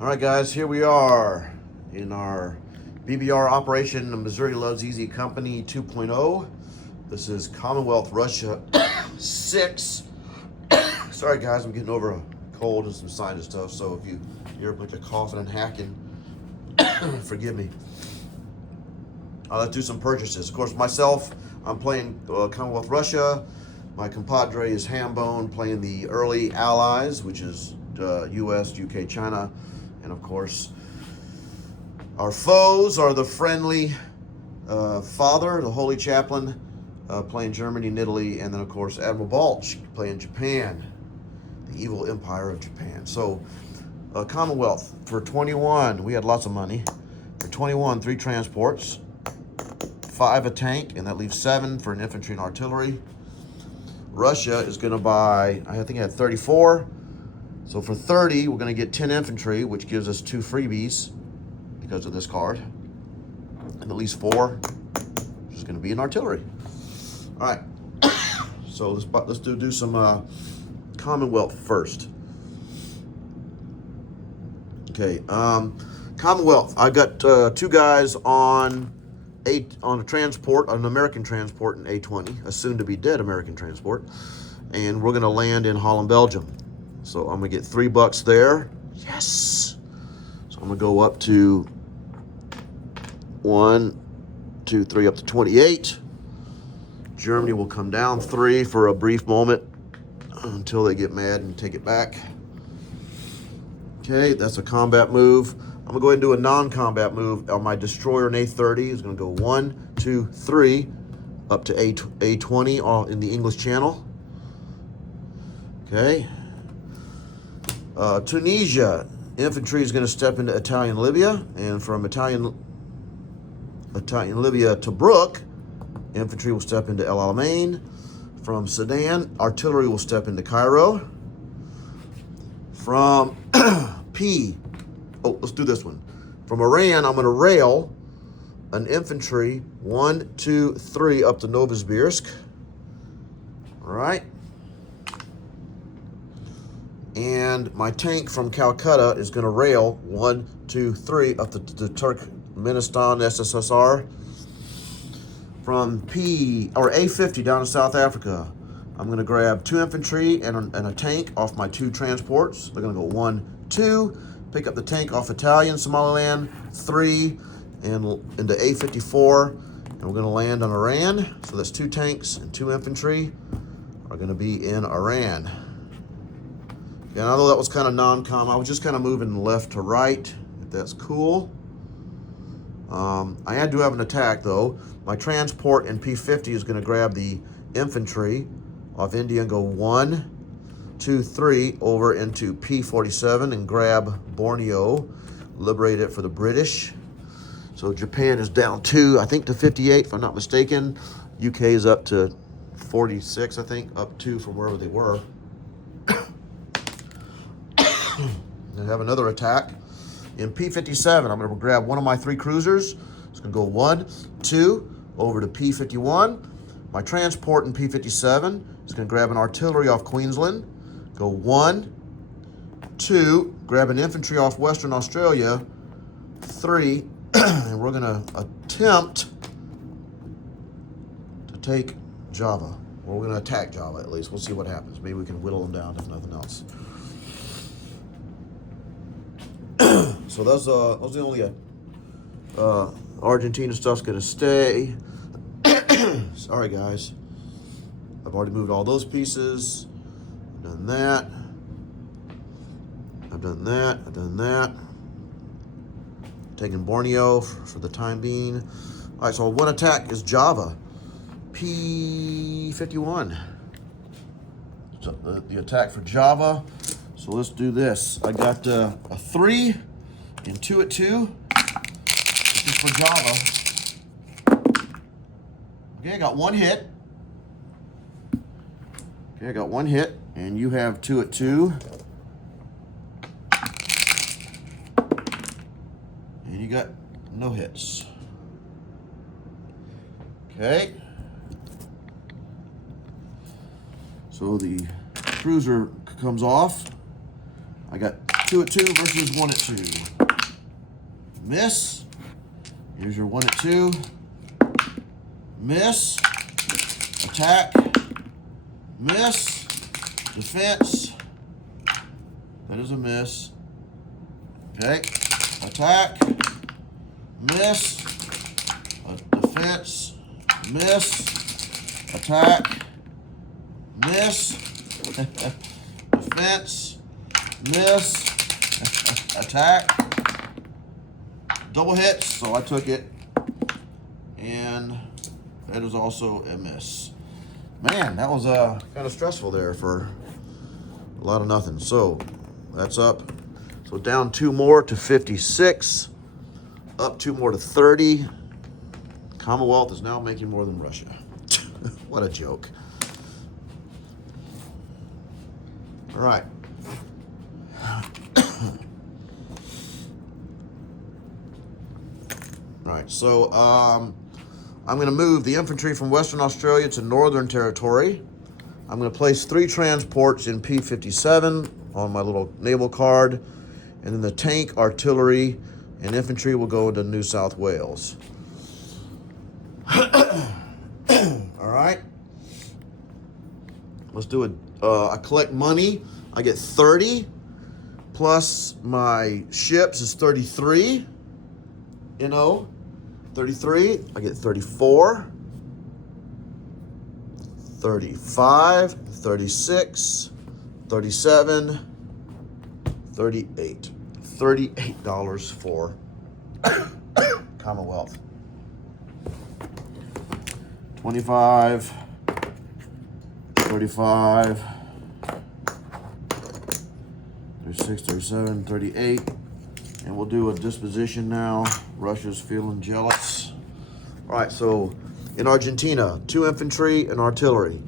All right, guys, here we are in our BBR operation, the Missouri Loves Easy Company 2.0. This is Commonwealth Russia 6. Sorry, guys, I'm getting over a cold and some sinus stuff, so if you hear a bunch of coughing and hacking, forgive me. Let's do some purchases. Of course, myself, I'm playing Commonwealth Russia. My compadre is Hambone playing the early allies, which is US, UK, China. And of course, our foes are the friendly Father, the Holy Chaplain, playing Germany and Italy. And then, of course, Admiral Balch playing Japan, the evil empire of Japan. So, Commonwealth for 21, we had lots of money. For 21, 3 transports, 5 a tank, and that leaves 7 for an infantry and artillery. Russia is going to buy, I think I had 34. So for 30, we're going to get 10 infantry, which gives us 2 freebies because of this card. And at least 4, which is going to be an artillery. All right. So let's do some Commonwealth first. Okay. Commonwealth. I got 2 guys on a transport, an American transport in A-20, a soon-to-be-dead American transport, and we're going to land in Holland, Belgium. So I'm going to get $3 there. Yes! So I'm going to go up to 1, 2, 3, up to 28. Germany will come down 3 for a brief moment until they get mad and take it back. Okay, that's a combat move. I'm going to go ahead and do a non-combat move on my destroyer in A-30. It's going to go 1, 2, 3 up to A-20 in the English Channel. Okay. Tunisia, infantry is going to step into Italian Libya. And from Italian Libya to Tobruk, infantry will step into El Alamein. From Sudan, artillery will step into Cairo. From let's do this one. From Iran, I'm going to rail an infantry 1, 2, 3 up to Novosibirsk. All right. And my tank from Calcutta is going to rail 1, 2, 3 up to Turkmenistan, SSSR. From A50 down to South Africa, I'm going to grab 2 infantry and a tank off my 2 transports. They're going to go 1, 2. Pick up the tank off Italian Somaliland, 3, and into A54, and we're going to land on Iran. So that's 2 tanks and 2 infantry are going to be in Iran. And although that was kind of non-com, I was just kind of moving left to right, if that's cool. I had to have an attack, though. My transport in P50 is going to grab the infantry off India and go 1, 2, 3 over into P47 and grab Borneo, liberate it for the British. So Japan is down 2, I think to 58, if I'm not mistaken. UK is up to 46, I think, up 2 from wherever they were. I have another attack. In P57, I'm going to grab one of my 3 cruisers. It's going to go 1, 2 over to P51. My transport in P57 is going to grab an artillery off Queensland. Go 1, 2, grab an infantry off Western Australia, 3, and we're going to attempt to take Java. Or we're going to attack Java, at least. We'll see what happens. Maybe we can whittle them down, if nothing else. So those are the only Argentina stuff's going to stay. Sorry, guys. I've already moved all those pieces. Done that. I've done that. I've done that. Taking Borneo for the time being. All right, so one attack is Java. P51. So the attack for Java. So let's do this. I got a 3 and 2 at 2. This is for Java. Okay, I got 1 hit. Okay, I got 1 hit. And you have 2 at 2. And you got no hits. Okay. So the cruiser comes off. I got 2 at 2 versus 1 at 2. Miss. Here's your 1 at 2. Miss. Attack. Miss. Defense. That is a miss. Okay. Attack. Miss. Defense. Miss. Attack. Miss. Defense. Miss. Attack. Double hits, so I took it. And that is also a miss. Man, that was kind of stressful there for a lot of nothing. So that's up. So down 2 more to 56. Up 2 more to 30. Commonwealth is now making more than Russia. What a joke. All right. All right, so I'm going to move the infantry from Western Australia to Northern Territory. I'm going to place 3 transports in P-57 on my little naval card, and then the tank, artillery, and infantry will go into New South Wales. All right. Let's do it. I collect money. I get 30, plus my ships is 33. 33, I get 34, 35, 36, 37, 38. $38 for Commonwealth. 25, 35, 36, 37, 38. And we'll do a disposition now. Russia's feeling jealous. All right, so in Argentina, 2 infantry and artillery.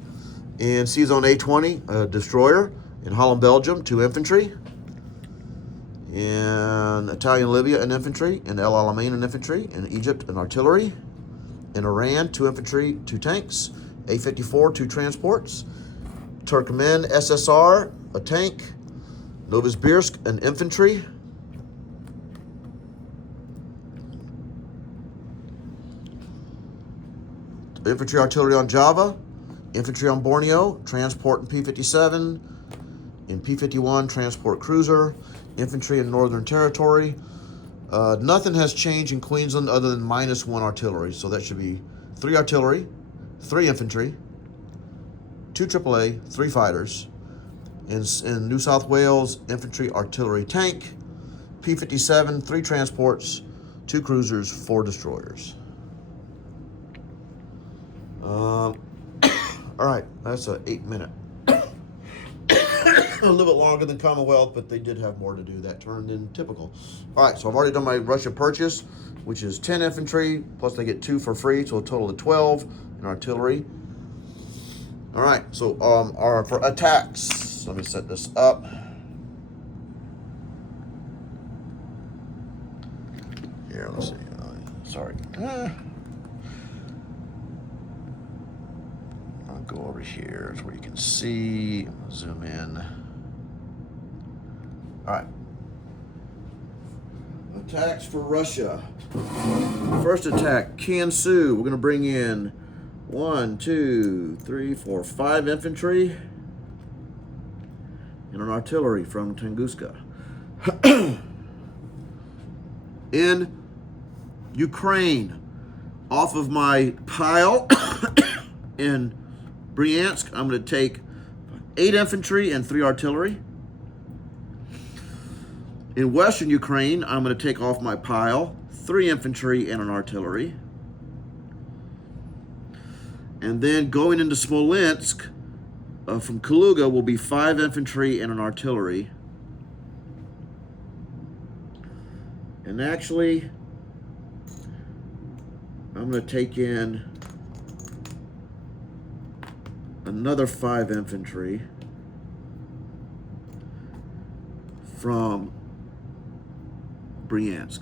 In Sea Zone A-20, a destroyer. In Holland, Belgium, 2 infantry. In Italian Libya, an infantry. In El Alamein, an infantry. In Egypt, an artillery. In Iran, 2 infantry, 2 tanks. A-54, 2 transports. Turkmen SSR, a tank. Novosibirsk, an infantry. Infantry artillery on Java, infantry on Borneo, transport in P-57, in P-51, transport cruiser, infantry in Northern Territory. Nothing has changed in Queensland other than -1 artillery, so that should be 3 artillery, 3 infantry, 2 AAA, 3 fighters. In New South Wales, infantry, artillery, tank, P-57, 3 transports, 2 cruisers, 4 destroyers. All right, that's an 8-minute. A little bit longer than Commonwealth, but they did have more to do that turn than typical. All right, so I've already done my Russia purchase, which is 10 infantry, plus they get 2 for free, so a total of 12 in artillery. All right, so for attacks, let me set this up. Here, let's see. Sorry. I'll go over here. It's where you can see. Zoom in. All right. Attacks for Russia. First attack, Kansu. We're going to bring in 1, 2, 3, 4, 5 infantry and an artillery from Tunguska. In Ukraine, off of my pile in Bryansk, I'm going to take 8 infantry and 3 artillery. In Western Ukraine, I'm going to take off my pile 3 infantry and an artillery. And then going into Smolensk, from Kaluga will be 5 infantry and an artillery. And actually, I'm going to take in another 5 infantry from Bryansk.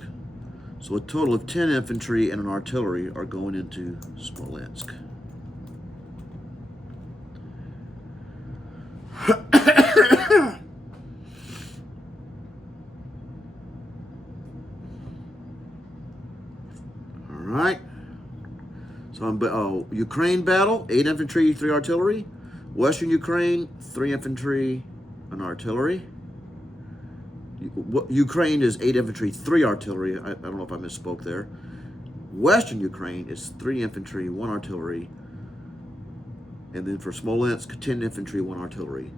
So a total of 10 infantry and an artillery are going into Smolensk. right. So Ukraine battle, 8 infantry, 3 artillery. Western Ukraine, 3 infantry, and artillery. Ukraine is 8 infantry, 3 artillery. I don't know if I misspoke there. Western Ukraine is 3 infantry, 1 artillery. And then for Smolensk, 10 infantry, 1 artillery.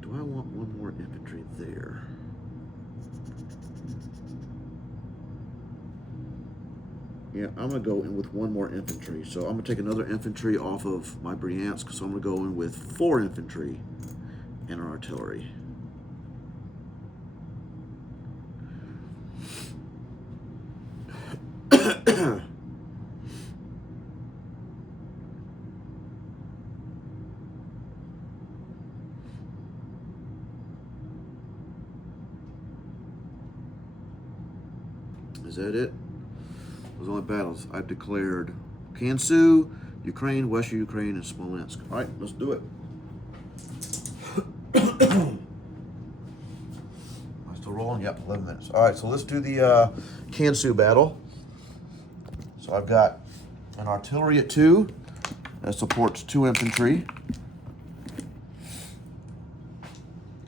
Do I want 1 more infantry there? Yeah, I'm going to go in with 1 more infantry. So I'm going to take another infantry off of my Bryansk. So I'm going to go in with 4 infantry and an artillery. Is that it? Those only battles I've declared: Kansu, Ukraine, Western Ukraine, and Smolensk. All right, let's do it. Am I still rolling? Yep, 11 minutes. All right, so let's do the Kansu battle. So I've got an artillery at 2 that supports 2 infantry.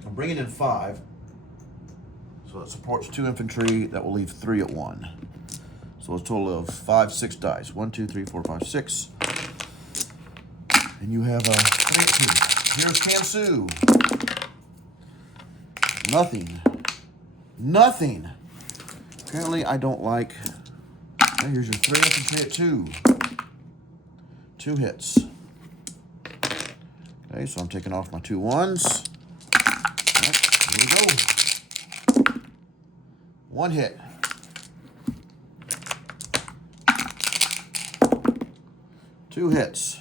I'm bringing in 5. So it supports 2 infantry. That will leave 3 at 1. So it's a total of 5, 6 dice. 1, 2, 3, 4, 5, 6. And you have a 3 at 2. Here's Kansu. Nothing. Nothing. Apparently I don't like. Okay, here's your 3 infantry at 2. 2 hits. Okay, so I'm taking off my 2 1s. All right, here we go. 1 hit. 2 hits.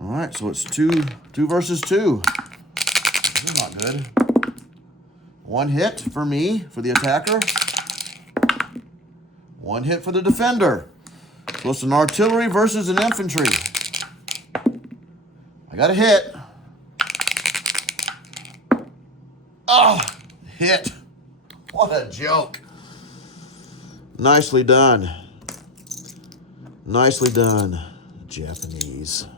All right, so it's 2 versus 2. This is not good. 1 hit for me, for the attacker. 1 hit for the defender. So it's an artillery versus an infantry. I got a hit. Oh, hit. What a joke. Nicely done. Nicely done, Japanese.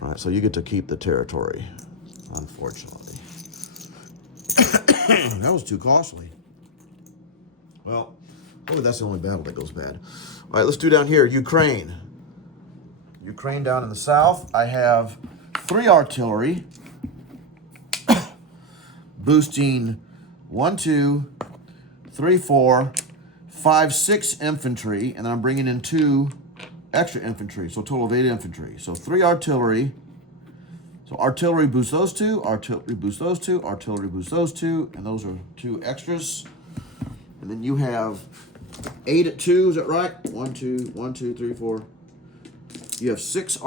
All right, so you get to keep the territory, unfortunately. That was too costly. Well, oh, that's the only battle that goes bad. All right, let's do down here, Ukraine. Ukraine down in the south, I have 3 artillery, boosting 1, 2, 3, 4, 5, 6 infantry, and then I'm bringing in 2 extra infantry, so a total of 8 infantry. So 3 artillery. So artillery boosts those 2, artillery boosts those 2, artillery boosts those 2, and those are 2 extras. And then you have 8 at 2, is that right? 1, 2, 1, 2, 3, 4. You have 6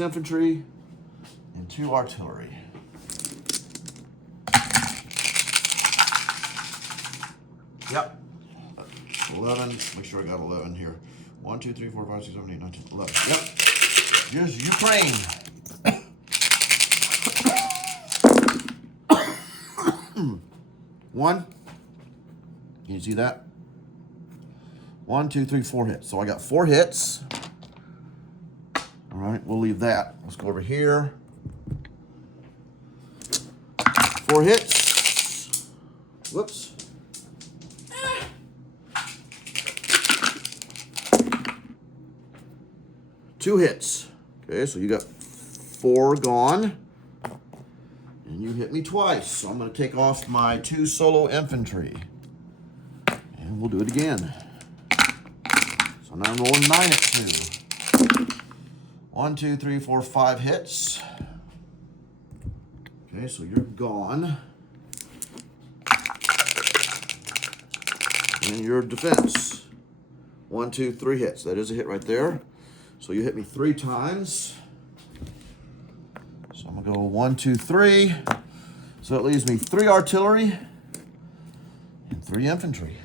infantry and 2 artillery. Yep. 11. Make sure I got 11 here. 1, 2, 3, 4, 5, 6, 7, 8, 9, 10, 11. Yep. Here's Ukraine. One. Can you see that? 1, 2, 3, 4 hits. So I got 4 hits. All right, we'll leave that. Let's go over here. 4 hits. Whoops. 2 hits. Okay, so you got 4 gone. And you hit me twice. So I'm going to take off my 2 solo infantry. And we'll do it again. So now I'm rolling 9 at 2. 1, 2, 3, 4, 5 hits. Okay, so you're gone. And your defense. 1, 2, 3 hits. That is a hit right there. So you hit me 3 times. So I'm gonna go 1, 2, 3. So it leaves me 3 artillery and 3 infantry.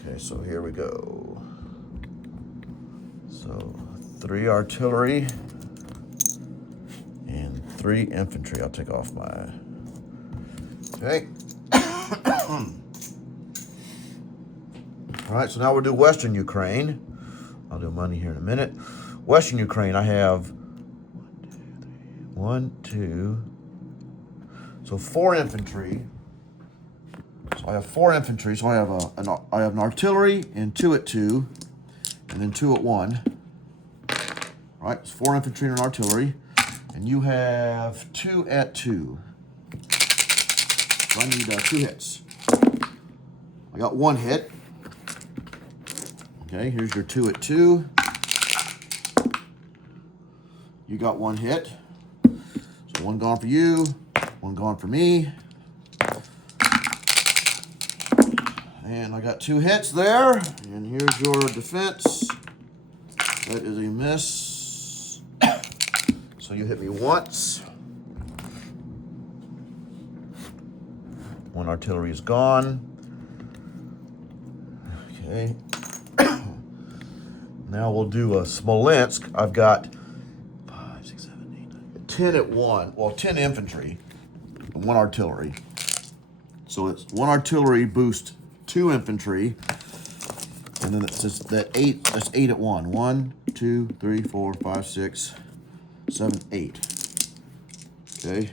Okay, so here we go. So 3 artillery and 3 infantry. I'll take off my. Okay. All right, so now we'll do Western Ukraine. I'll do money here in a minute. Western Ukraine, I have 4 infantry. So I have 4 infantry. So I have an artillery and 2 at 2, and then 2 at 1. All right, it's 4 infantry and an artillery, and you have 2 at 2. So I need 2 hits. I got 1 hit. Okay, here's your 2 at 2. You got 1 hit. So 1 gone for you, 1 gone for me. And I got 2 hits there. And here's your defense. That is a miss. So you hit me once. 1 artillery is gone. Okay. Now we'll do a Smolensk. I've got 5, 6, 7, 8, 9, 10 at 1. Well, 10 infantry and 1 artillery. So it's 1 artillery boost 2 infantry, and then it's just that 8. That's 8 at 1. 1, 2, 3, 4, 5, 6, 7, 8. Okay.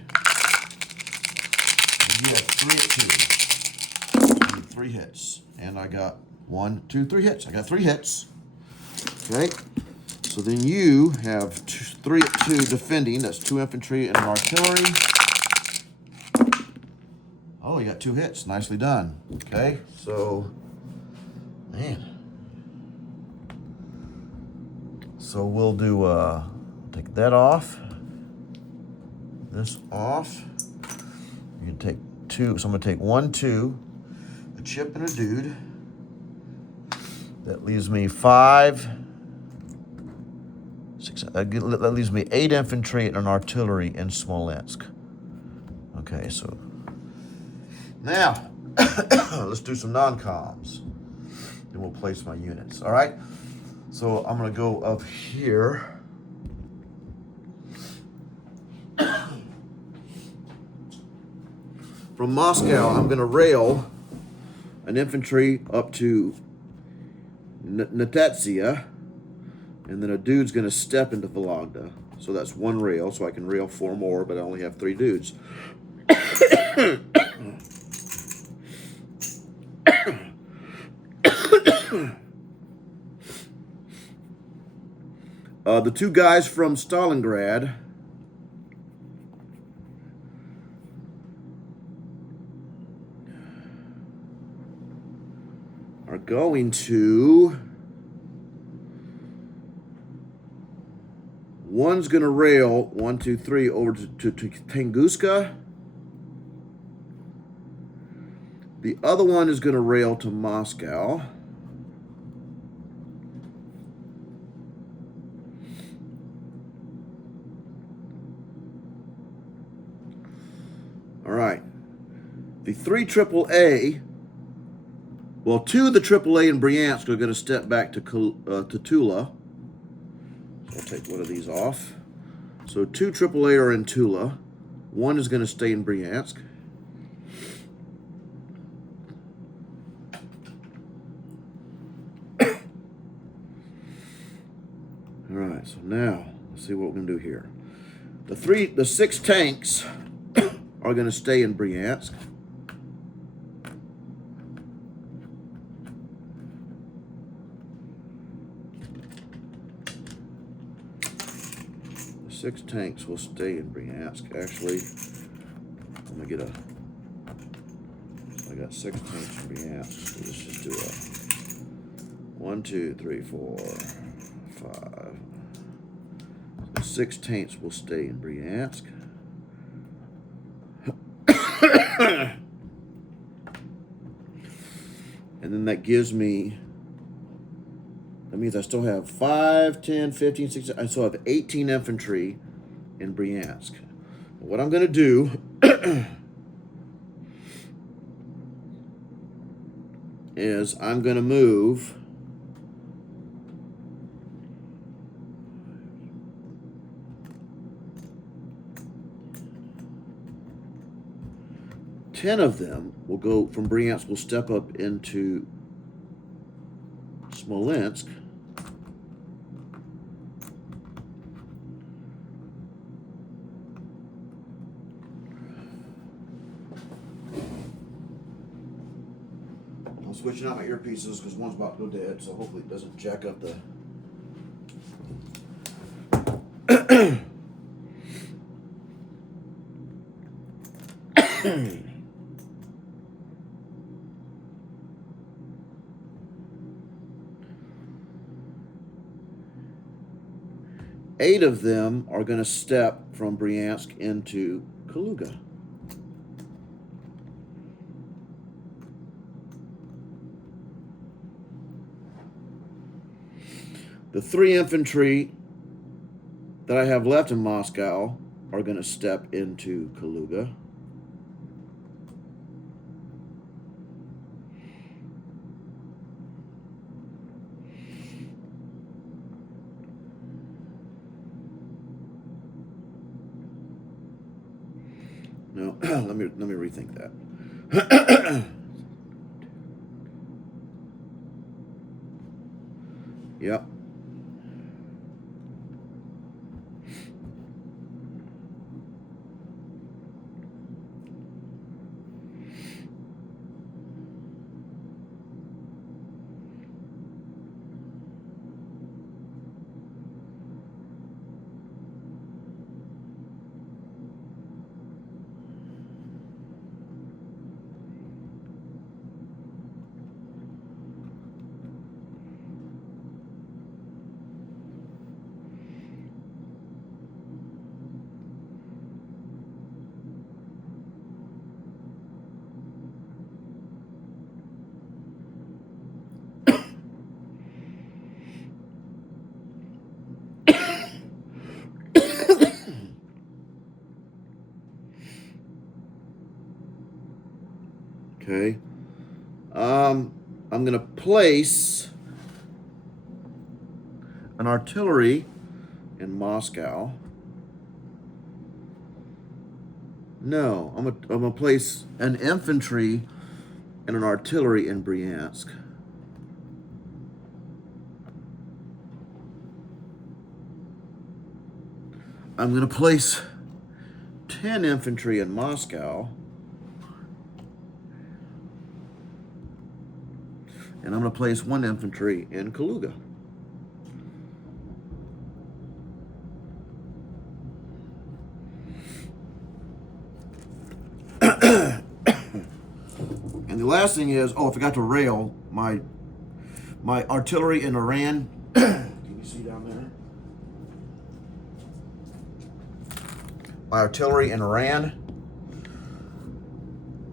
And you have 3 at 2. So 3 hits, and I got 1, 2, 3 hits. I got 3 hits. Okay. So then you have 3 at 2 defending. That's 2 infantry and an artillery. Oh, you got 2 hits. Nicely done. Okay, so, man. So we'll do, take that off. This off. You can take 2. So I'm going to take 1, 2, a chip and a dude. That leaves me 5, 6. That leaves me 8 infantry and an artillery in Smolensk. Okay, so now, let's do some non-coms. Then we'll place my units, all right? So I'm gonna go up here. From Moscow, I'm gonna rail an infantry up to Natatsia, and then a dude's gonna step into Vologda. So that's 1 rail, so I can rail 4 more, but I only have 3 dudes. The 2 guys from Stalingrad are going to... One's going to rail 1, 2, 3 over to Tunguska. The other one is going to rail to Moscow. All right. The 3 AAA, well, 2 of the AAA in Bryansk are going to step back to Tula. So I'll take 1 of these off. So 2 AAA are in Tula. 1 is going to stay in Bryansk. All right, so now let's see what we're going to do here. The 6 tanks are going to stay in Bryansk. The 6 tanks will stay in Bryansk. Actually, I'm going to get I got 6 tanks in Bryansk. So let's just do a 1, 2, 3, 4, 5. The 6 tanks will stay in Bryansk. And then that gives me, that means I still have 5, 10, 15, 16, I still have 18 infantry in Bryansk. What I'm going to do is I'm going to move ten of them will go from Bryansk, will step up into Smolensk. I'm switching out my earpieces because one's about to go dead, so hopefully it doesn't jack up the... 8 of them are going to step from Bryansk into Kaluga. The 3 infantry that I have left in Moscow are going to step into Kaluga. No, let me rethink that. Yep. Okay. I'm going to place an artillery in Moscow. No, I'm going to place an infantry and an artillery in Bryansk. I'm going to place 10 infantry in Moscow. And I'm going to place 1 infantry in Kaluga. And the last thing is, I forgot to rail my artillery in Iran. Can you see down there? My artillery in Iran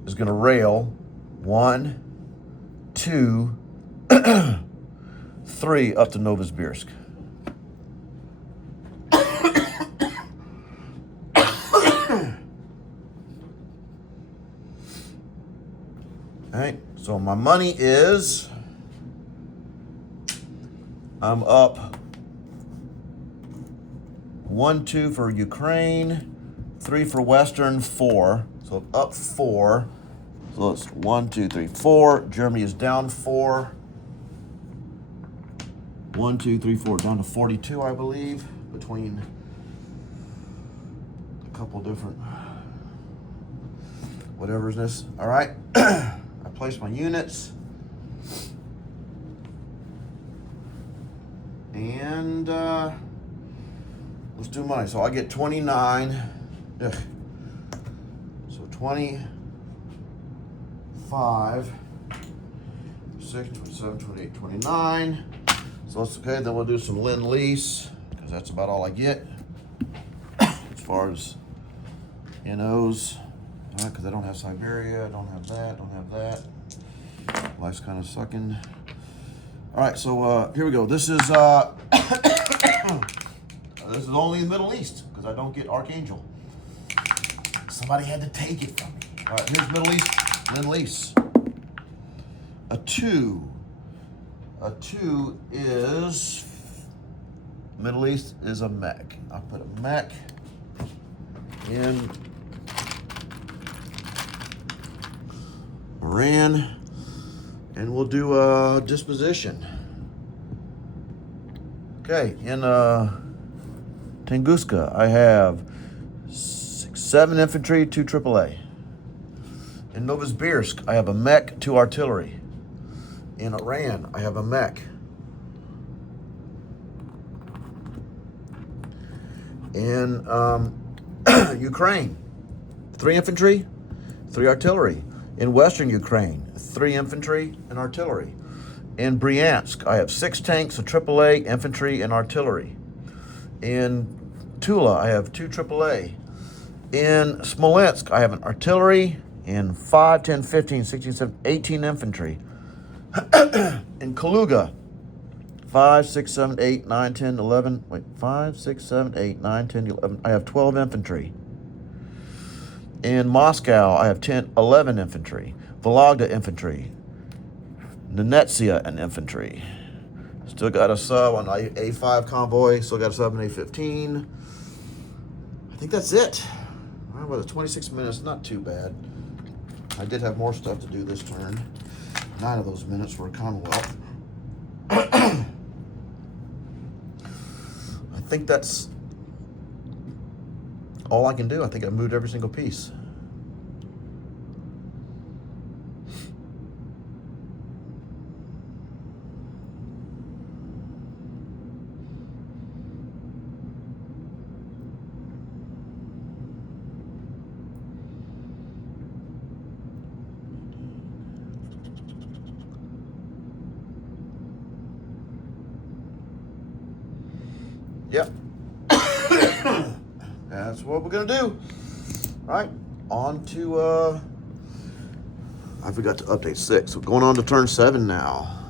is going to rail 1, 2, 3 up to Novosibirsk. All right, so my money is, I'm up 1, 2 for Ukraine, 3 for Western, 4. So up 4. So it's 1, 2, 3, 4. Germany is down 4. 1, 2, 3, 4. Down to 42, I believe, between a couple different whatever's this. All right. I place my units. And let's do money. So I get 29. Ugh. So 25, 26, 27, 28, 29. So that's okay. Then we'll do some Lend-Lease, because that's about all I get as far as NOs. Because I don't have Siberia, I don't have that, don't have that. Life's kind of sucking. All right, so here we go. This is this is only in the Middle East, because I don't get Archangel. Somebody had to take it from me. All right, here's Middle East Lend-Lease. A 2. A 2 is, Middle East is a mech. I'll put a mech in Iran, and we'll do a disposition. Okay, in Tunguska, I have 7 infantry, 2 AAA. In Novosibirsk, I have a mech, 2 artillery. In Iran, I have a mech. In Ukraine, 3 infantry, 3 artillery. In Western Ukraine, 3 infantry and artillery. In Bryansk, I have 6 tanks, a AAA, infantry, and artillery. In Tula, I have 2 AAA. In Smolensk, I have an artillery and 5, 10, 15, 16, 17, 18 infantry. In Kaluga, 5, 6, 7, 8, 9, 10, 11, 5, 6, 7, 8, 9, 10, 11, I have 12 infantry. In Moscow, I have 11 infantry. Vologda infantry. Nenetsia and infantry. Still got a sub on A5 convoy. Still got a sub on A15. I think that's it. All right, well, it's 26 minutes. Not too bad. I did have more stuff to do this turn. 9 of those minutes were Commonwealth. I think that's all I can do. I think I moved every single piece. Yep. That's what we're going to do. All right. On to, I forgot to update 6. So going on to turn 7 now.